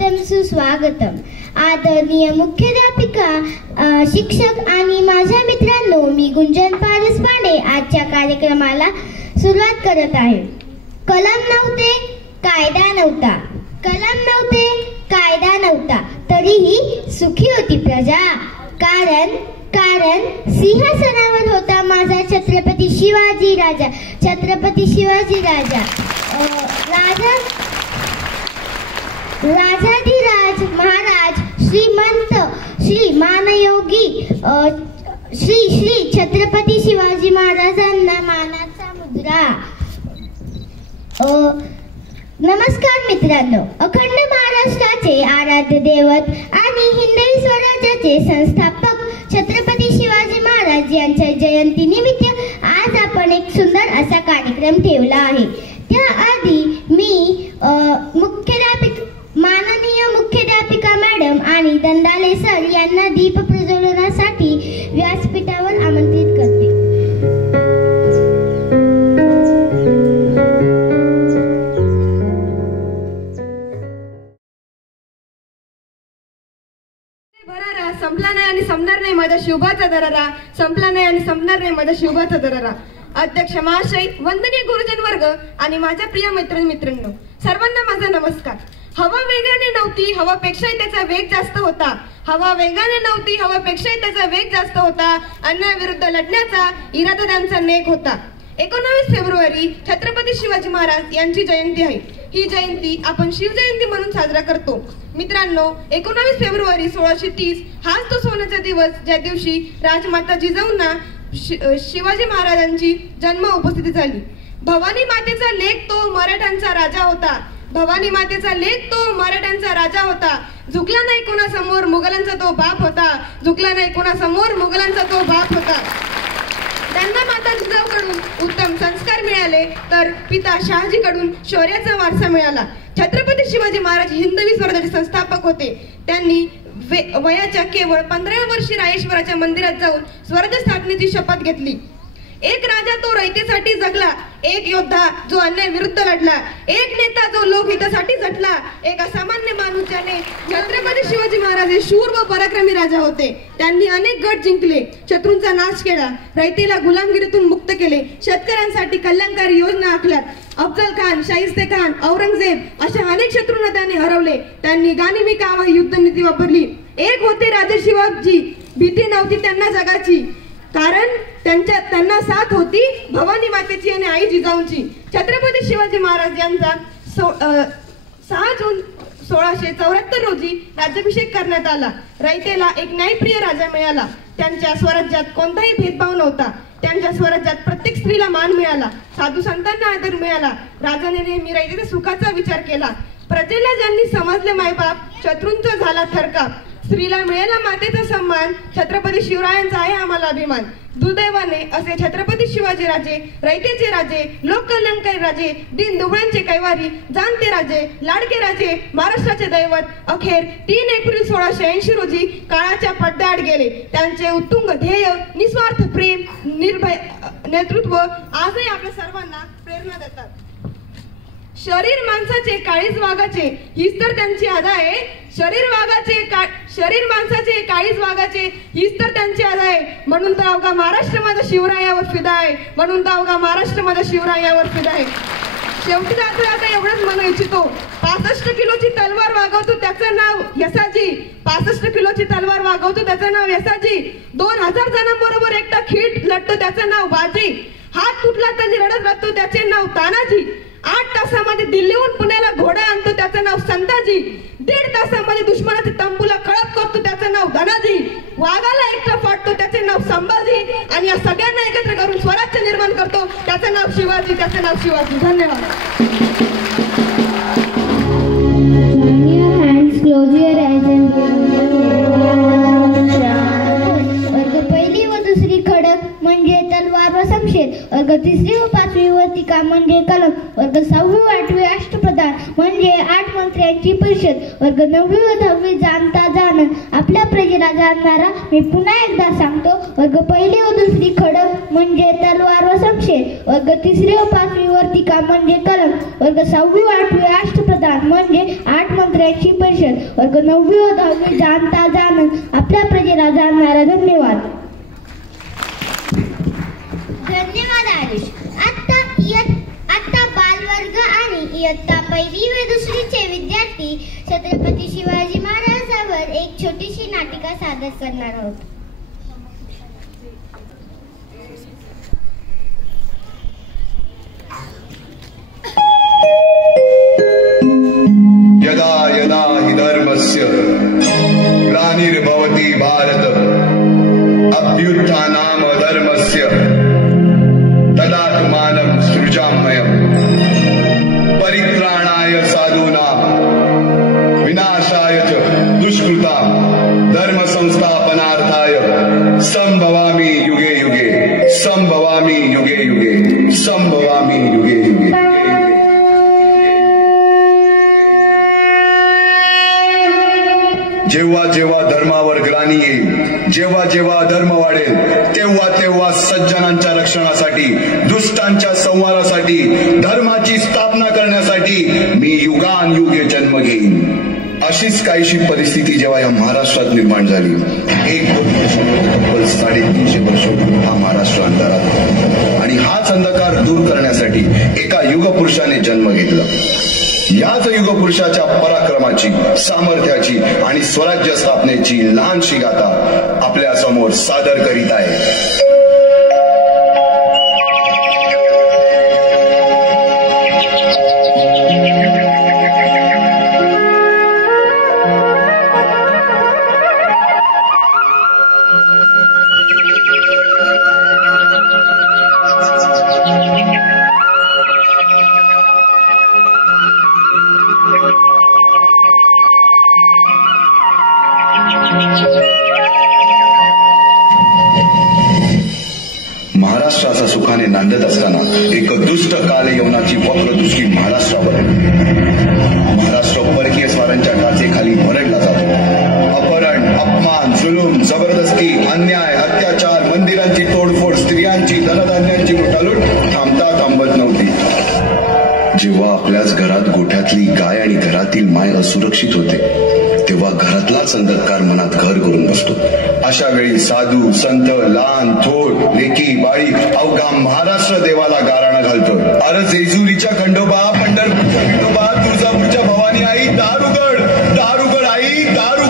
स्वागतम सुस्वागतम. आदरणीय मुख्याध्यापिका, शिक्षक आणि माझ्या मित्रांनो, मी गुंजन पारस पांडे आजच्या कार्यक्रमाला सुरुवात करत आहे. कलम नव्हते, कायदा नव्हता. कलम नव्हते, कायदा नव्हता, तरीही सुखी होती प्रजा. कारण सिंहासनावर होता माझा छत्रपती शिवाजी राजा. छत्रपती शिवाजी राजा, राजाधिराज महाराज, श्रीमंत, श्री मानयोगी, श्री छत्रपती शिवाजी महाराजांना मानाचा मुद्रा. नमस्कार मित्रांनो. अखंड महाराष्ट्राचे आराध्य दैवत आणि हिंदवी स्वराज्याचे संस्थापक छत्रपती शिवाजी महाराज यांच्या जयंतीनिमित्त आज आपण एक सुंदर असा कार्यक्रम ठेवला आहे. त्याआधी मी माननीय मुख्याध्यापिका मॅडम आणि दंदाले सर यांना दीप प्रज्वलनासाठी व्यासपीठावर आमंत्रित करते. संपला नाही आणि संपणार नाही माझा शिवबाचा दरारा. संपला नाही आणि संपणार नाही माझा शिवबाचा दरारा. अध्यक्ष महाशय, वंदनीय गुरुजन वर्ग आणि माझ्या प्रिय मित्रांनो, सर्वांना माझा नमस्कार. हवा वेगाने नव्हती, हवापेक्षाही त्याचा वेग जास्त होता. हवा वेगाने नव्हती, हवापेक्षाही त्याचा वेग जास्त होता. अन्यायाविरुद्ध लढण्याचा इरादा त्यांचा नेक होता. 19 फेब्रुवारी छत्रपती शिवाजी महाराज यांची जयंती आहे. ही जयंती आपण शिवजयंती म्हणून साजरा करतो. मित्रांनो, 19 फेब्रुवारी 1630 हाच तो सोन्याचा दिवस ज्या दिवशी राजमाता जिजाऊंना शिवाजी महाराजांची जन्म उपस्थिती झाली. भवानी मातेचा लेक तो मराठ्यांचा राजा होता. भवानी मातेचा लेक तो मराठ्यांचा राजा होता. झुकला नाही कोणासमोर, मुघलांचा तो बाप होता. झुकला नाही कोणासमोर, मुघलांचा तो बाप होता. त्यांना माता जिजाऊकडून उत्तम संस्कार मिळाले, तर पिता शहाजीकडून शौर्याचा वारसा मिळाला. छत्रपती शिवाजी महाराज हिंदवी स्वराज्याचे संस्थापक होते. त्यांनी वयाच्या केवळ 15व्या वर्षी रायेश्वराच्या मंदिरात जाऊन स्वराज्य स्थापनेची शपथ घेतली. एक राजा तो रयतेसाठी जगला, एक योद्धा जो अन्याय विरुद्ध लढला, एक नेता जो लोकहितासाठी झटला, एक असामान्य माणूस ज्याने छत्रपती शिवाजी महाराज हे शूर व पराक्रमी राजा होते. त्यांनी अनेक गड जिंकले, शत्रूंचा नाश केला, रयतेला गुलामगिरीतून मुक्त केले, शेतकऱ्यांसाठी कल्याणकारी योजना आखल्यात. अफजल खान, शाहिस्ते खान, औरंगजेब अशा अनेक शत्रूंना त्यांनी हरवले. त्यांनी गानिमी कावा युद्धनीती वापरली. एक होते राजे शिवाजी, भीती नव्हती त्यांना जगाची, कारण त्यांना साथ होती भवानी मातेची आणि आई जिजाऊंची. छत्रपती शिवाजी महाराज यांचा 6 जून 1674 रोजी राज्याभिषेक करण्यात आला. रयतेला एक न्यायप्रिय राजा मिळाला. त्यांच्या स्वराज्यात कोणताही भेदभाव नव्हता. त्यांच्या स्वराज्यात प्रत्येक स्त्रीला मान मिळाला. साधू संतांना आदर मिळाला. राजाने नेहमी रयतेच्या सुखाचा विचार केला. प्रजेला ज्यांनी समजले मायबाप, शत्रूंचा झाला थरकाप. स्त्रीला मिळाला मातेचा सन्मान, छत्रपती शिवरायांचा आहे आम्हाला अभिमान. दुर्दैवाने असे छत्रपती शिवाजी राजे, रयतेचे राजे, लोककल्याणकारी राजे, दीन दुबळ्यांचे कैवारी, जाणते राजे, लाडके राजे, महाराष्ट्राचे दैवत अखेर 3 एप्रिल 1680 रोजी काळाच्या पडद्याआड गेले. त्यांचे उत्तुंग ध्येय, निस्वार्थ प्रेम, निर्भय नेतृत्व आजही आपल्या सर्वांना प्रेरणा देतात. शरीर माणसाचे काळीज वाघाचे हीच तर त्यांची अदा आहे. शरीर माणसाचे काळीज वाघाचे हीच तर त्यांची अदा आहे. म्हणून तर अवघा महाराष्ट्र माझा शिवरायावर फिदा आहे. म्हणून तर अवघा महाराष्ट्र माझा शिवरायावर फिदा आहे. शेवटी आता एवढंच म्हणू इच्छितो, 65 किलोची तलवार वागवतो त्याचं नाव यसाजी. 65 किलोची तलवार वागवतो त्याचं नाव यसाजी. 2000 जणांबरोबर एकटा खीट लढतो त्याचं नाव बाजी. हात तुटला तरी रडत राहतो त्याचे नाव तानाजी. 8 तासामध्ये दिल्लीहून पुण्याला घोडा आणतो त्याचं नाव संताजी. 1.5 तासामध्ये दुश्मनाच्या तंबूला कळप करतो त्याचं नाव धनाजी. वाघाला एकटा फाटतो त्याचे नाव संभाजी. आणि या सगळ्यांना एकत्र करून स्वराज्य निर्माण करतो त्याचं नाव शिवाजी. त्याचं नाव शिवाजी. धन्यवाद. पहिली व दुसरी खडक म्हणजे तलवार व शमशेर. वर्ग 3री व 5वी वर्तिका म्हणजे कलम. वर्ग 6वी व 8वी अष्टप्रधान म्हणजे 8 मंत्र्यांची परिषद. वर्ग 9वी व 10वी जाणता जाण आपल्या प्रजेला जाणणारा मी पुन्हा एकदा सांगतो. वर्ग पहिली व दुसरी खडक म्हणजे तलवार व शमशेर. वर्ग 3री व 5वी वर्तिका म्हणजे कलम. वर्ग 6वी व 8वी अष्टप्रधान संस्थान म्हणजे 8 मंत्र्यांची परिषद. वर्ग 9वी व 10वी जाणता जाण आपल्या प्रजेला जाणणारा. धन्यवाद. धन्यवाद आयुष. आता बालवर्ग आणि इयत्ता 1ली व 2रीचे विद्यार्थी छत्रपती शिवाजी महाराजांवर एक छोटीशी नाटिका सादर करणार आहोत. यदा यदा हि धर्मस्य ग्लानिर्भवति भारत अभ्युत्थानाम धर्मस्य तदात्मानं सृजाम्यहम् परित्राणाय साधूनां विनाशाय च दुष्कृतां धर्म संस्थापनार्थाय संभवामि युगे युगे संभवामि युगे युगे संभवामि युगे युगे. जेव्हा जेव्हा धर्मावर ग्लानी येईल, जेव्हा जेव्हा धर्म वाढेल, तेव्हा तेव्हा सज्जनांच्या रक्षणासाठी, दुष्टांच्या संहारासाठी, धर्माची स्थापना करण्यासाठी मी युगानयुगे जन्म घेईन. अशीच काहीशी परिस्थिती जेव्हा या महाराष्ट्रात निर्माण झाली. एक तब्बल 350 वर्ष हा महाराष्ट्र अंधारात होता आणि हाच अंधकार दूर करण्यासाठी एका युगपुरुषाने जन्म घेतला. याच युगपुरुषाच्या पराक्रमाची, सामर्थ्याची आणि स्वराज्य स्थापनेची लहानशी गाथा आपल्या समोर सादर करीत आहे. महाराष्ट्राचा सुखाने नांदत असताना एक दुष्ट कालयवनाची वक्रदृष्टी महाराष्ट्रावर. महाराष्ट्र परकीय स्वारांच्या टाचेखाली भरडला जातो. अपहरण, अपमान, जुलूम, जबरदस्ती, अन्याय, अत्याचार, मंदिरांची तोडफोड, स्त्रियांची, धनधान्यांची लुटालूट थांबत नव्हती. जेव्हा आपल्याच घरात गोठ्यातली गाय आणि घरातील माय असुरक्षित होते, तेव्हा घरातलाच अंधकार मनात घर करून बसतो. अशा वेळी साधू, संत, लहान, थोर, लेकी, बाळी अवघा महाराष्ट्र देवाला गाराणं घालतो. अरे जेजुरीच्या खंडोबा, पंढरपूरच्या खंडोबा, तुळजापूरच्या भवानी आई, दारुगड, दारुगड आई, दारुगड.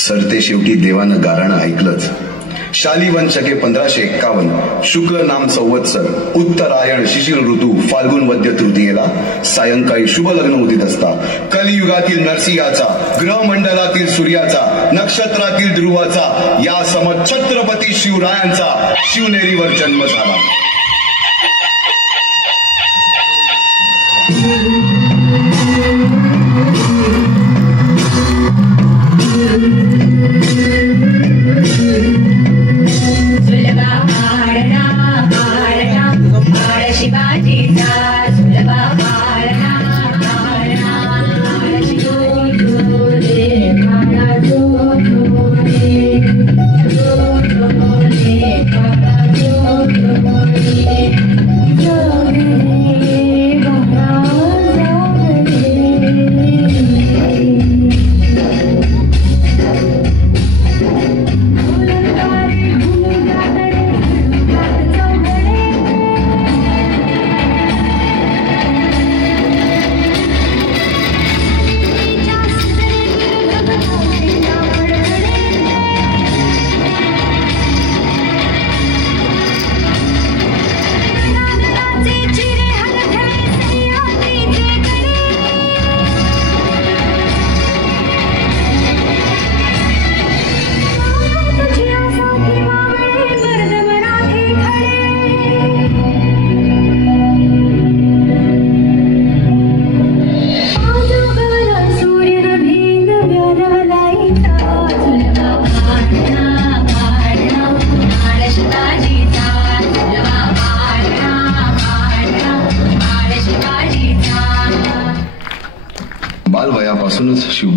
सरते शेवटी देवानं गाराणं ऐकलंच. शालिवन शके 1551 शुक्ल नाम संवत्सर उत्तरायण शिशिर ऋतू फाल्गुन वद्य तृतीयेला सायंकाळी शुभ लग्न उदित असता कलियुगातील नरसिंहाचा, ग्रहमंडलातील सूर्याचा, नक्षत्रातील ध्रुवाचा, या सम छत्रपती शिवरायांचा शिवनेरीवर जन्म झाला.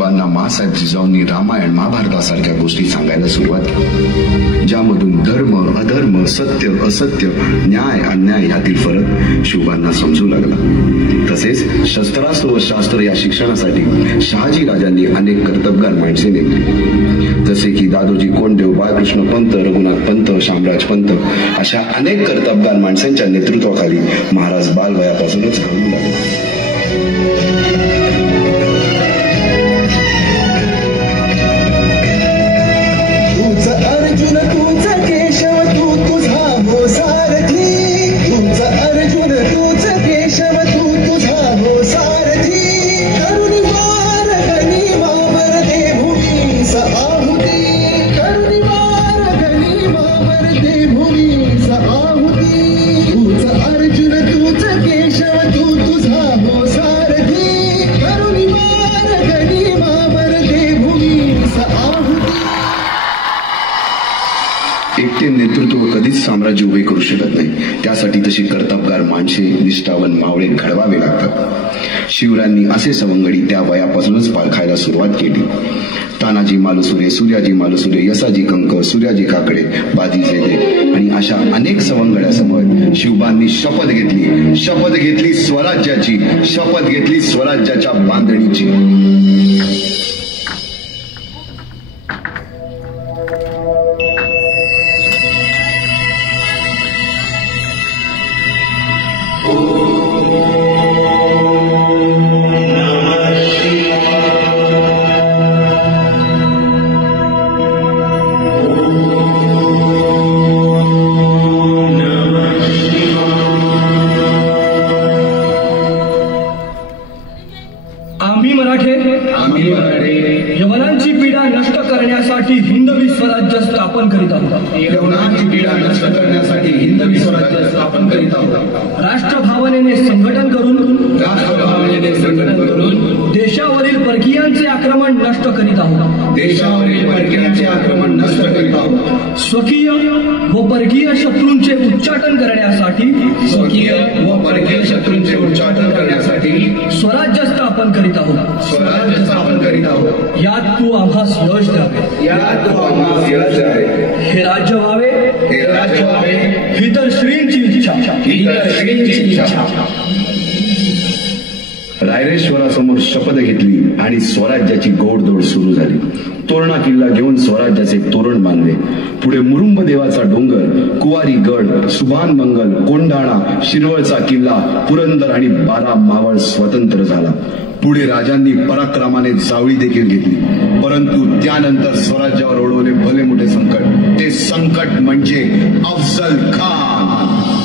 शिवबांना मासाहेब जिजाऊंनी रामायण महाभारतासारख्या गोष्टी सांगायला सुरुवात केली, ज्यामधून धर्म अधर्म, सत्य असत्य, न्याय अन्याय यातील फरक शिवबांना समजू लागला. तसेच शस्त्रास्त्र व शास्त्र या शिक्षणासाठी शहाजी राजांनी अनेक कर्तबगार माणसे नेमली, जसे की दादोजी कोंडदेव, बाळकृष्ण पंत, रघुनाथ पंत, शामराज पंत अशा अनेक कर्तबगार माणसांच्या नेतृत्वाखाली महाराज बालवयापासूनच घडू लागले. अर्जुन तूच केशव तू तुझा हो सारथी, तुझा अर्जुन तूच केशव तू तुझा हो सारथी, करुणी वार गणी वावर दे भूमीस आहुती, करुणी वार गणी वावर दे भूमीस आहुती, तुझा अर्जुन तूच केशव तू तुझा हो सारथी, करुणी वार गणी वावर दे भूमीस आहुती. एकटे नेतृत्व कधीच साम्राज्य उभे करू शकत नाही. त्यासाठी तशी कर्तबगार माणसे, निष्ठावन मावळे घडवावे लागतात. शिवरायांनी असे सवंगडी त्या वयापासूनच पारखायला सुरुवात केली. तानाजी मालुसुरे, सूर्याजी मालुसुरे, यसाजी कंक, सूर्याजी काकडे, बाजी जेदे आणि अशा अनेक सवंगड्यासमोर शिवबांनी शपथ घेतली स्वराज्याची, शपथ घेतली स्वराज्याच्या बांधणीची. यवनांची पीडा नष्ट करण्यासाठी हिंदवी स्वराज्य स्थापन करीत आहोत. यवनांची पीडा नष्ट करण्यासाठी हिंदवी स्वराज्य स्थापन करीत आहोत. राष्ट्रभावनेने संघटन करून देशावरील परकीयांचे आक्रमण नष्ट करीत आहोत. देशावरील परकीयांचे आक्रमण नष्ट करीत आहोत. स्वकीय व परकीय शत्रूंचे उच्चाटन करण्यासाठी उच्चाटन करण्यासाठी स्वराज्य स्थापन करीत आहोत. स्वराज्य स्थापन करीत आहोत. यात तू आम्हास यश द्यावे. हे राज्य व्हावे. ही तर श्रींची इच्छा. रायरेश्वरासमोर शपथ घेतली आणि स्वराज्याची गोडदोड सुरू झाली. तोरणा किल्ला घेऊन स्वराज्याचे तोरण बांधले. पुढे मुरुंब देवाचा डोंगर, कुवारी गड, सुभान मंगल, कोंढाणा, शिरवळचा किल्ला, पुरंदर आणि 12 मावळ स्वतंत्र झाला. पुढे राजांनी पराक्रमाने जावळी देखील घेतली. परंतु त्यानंतर स्वराज्यावर ओढवले भले मोठे संकट. ते संकट म्हणजे अफजल खान.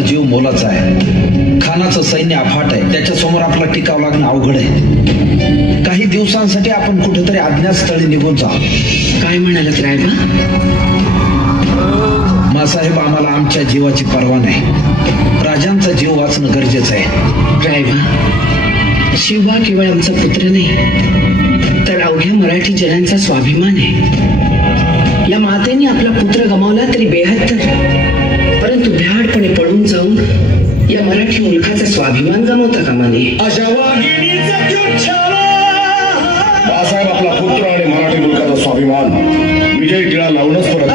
आपला जीव मोलाचा आहे. खानाचं सैन्य अफाट आहे, त्याच्या समोर आपला टिकाव लागणं अवघड आहे. काही दिवसांसाठी आपण कुठेतरी अज्ञातस्थळी निघून जा. काय म्हणालात रायबा? मासाहेब, आम्हाला आमच्या जीवाची पर्वा नाही. राजांचा जीव वाचणं गरजेचं आहे. रायबा, शिवबा केवळ आमचा पुत्र नाही, तर अवघ्या मराठी जनांचा स्वाभिमान आहे. या मातेने आपला पुत्र गमावला तरी बेहत्तर, परंतु भ्याडपणे पळून जाऊन या मराठी मुलखाचा स्वाभिमान गमावता कामा नये. बाळासाहेब, आपला पुत्र आणि मराठी मुलखाचा स्वाभिमान विजय टिळा लावूनच परत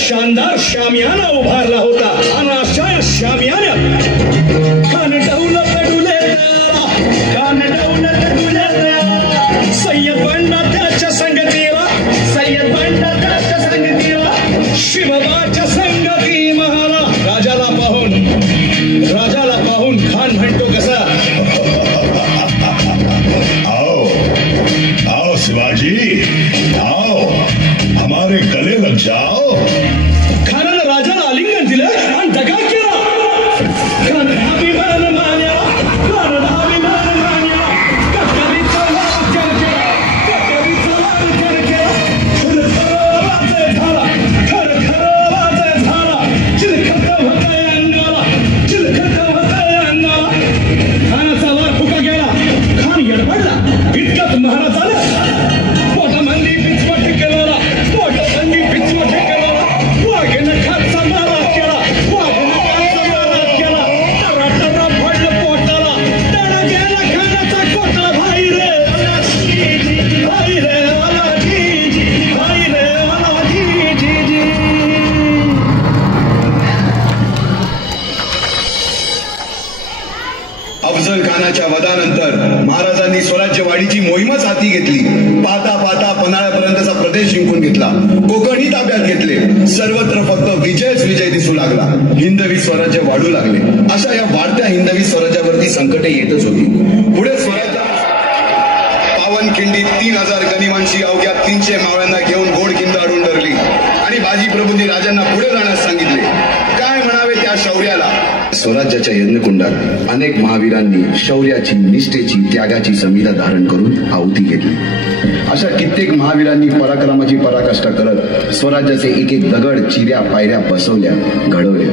शानदार शामियाना उभारला होता आणि अशा या शामियान्यात कान डौलत डुले सय्यद बंडा त्याच्या संगतीला शिवबाच्या संगती महाला. राजाला पाहून खान म्हणतो कसा, आओ शिवाजी, आओ हमारे गले लग जाओ. खानानं राजाला आलिंगन दिलं आणि दगा केला. अभिमान मान्या, कटकरीचा लाल केला, खर झाला, चिलखत होतंय अंगाला. खानाचा वार फुका गेला. खान येडपडला. इतकंच महाराजाला पोटामंदी पिचवट केला. वाघेनं खाचा मारा केला. टरा पडलं पोटाला. टणा गेला खानाचा कोटा. भाई रे आला जी. अफजल खानाच्या वधानंतर महाराजांनी स्वराज्यवाढीची मोहीमच हाती घेतली. पाहता पाहता पन्हाळ्यापर्यंतचा प्रदेश जिंकून घेतला. कोकणही ताब्यात घेतले. सर्वत्र फक्त विजयच विजय दिसू लागला. हिंदवी स्वराज्य वाढू लागले. अशा या वाढत्या हिंदवी स्वराज्यावरती संकटे येतच होती. पुढे स्वराज्य पावनखिंडीत 3000 गनिमांशी अवघ्या 300 मावळ्यांना घेऊन घोडखिंड अडून धरली आणि बाजी प्रभूंनी राजांना पुढे जाण्यास सांगितले. काय म्हणावे त्या शौर्याला. स्वराज्याच्या यज्ञकुंडात अनेक महावीरांनी शौर्याची, निष्ठेची, त्यागाची संविधा धारण करून आहुती घेतली. अशा कित्येक महावीरांनी पराक्रमाची पराकाष्ठा करत स्वराज्याचे एक एक दगड, चिऱ्या, पायऱ्या बसवल्या, घडवल्या.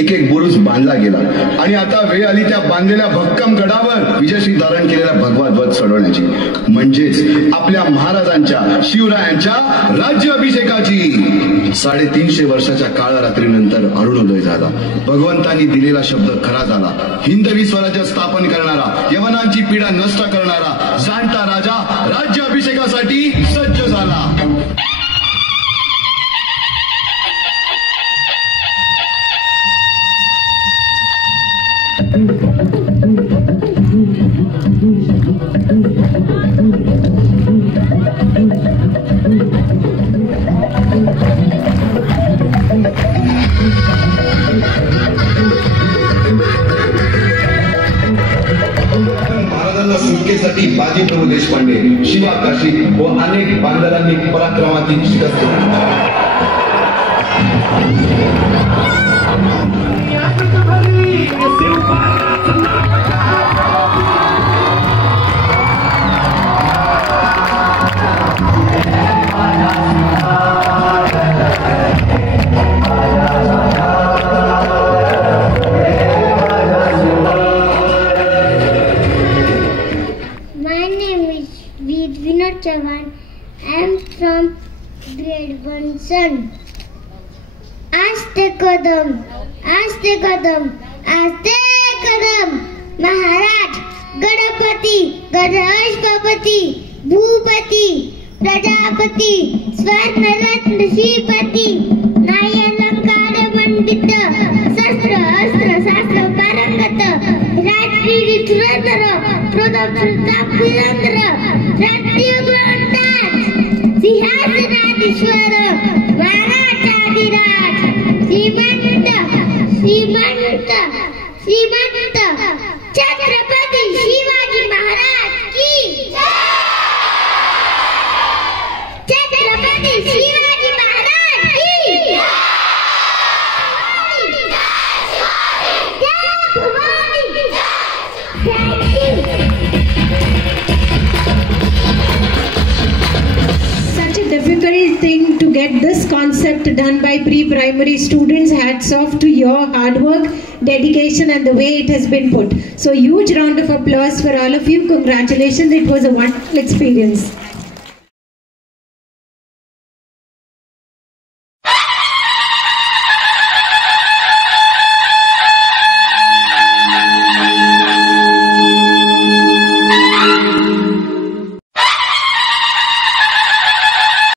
एक एक बुरुज बांधला गेला आणि आता वेळ आली त्या बांधलेल्या भक्कम गडावर विजयश्री धारण केलेला भगवा ध्वज चढवण्याची, म्हणजेच आपल्या महाराजांच्या, शिवरायांच्या राज्याभिषेकाची. 350 वर्षाच्या काळरात्रीनंतर अरुणोदय झाला. भगवंतांनी दिलेला शब्द खरा झाला. हिंदवी स्वराज्य स्थापन करणारा, यवनांची पीडा नष्ट करणारा जाणता राजा राज्याभिषेकासाठी सज्ज झाला. सुटकेसाठी बाजीप्रभू देशपांडे, शिवा काशी व अनेक बांधवांनी पराक्रमाची शिकस्त Chavan. I am from grade 1 son. आस्ते कदम महाराज गणपती, गणेशपती, भूपती, प्रजापती, स्वर्णरत्न श्रीपती, नाय अलंकार मंडित, शस्त्र अस्त्र शास्त्र पारंगत, रात्री धुरंधर, प्रताप पुरंदर, रात्री ग्रंथात सिंहासनाधीश्वर, महाराजाधिराज, श्रीमंत Chhatrapati get this concept done by pre-primary students. Hats off to your hard work, dedication and the way it has been put. So huge round of applause for all of you. Congratulations. It was a wonderful experience.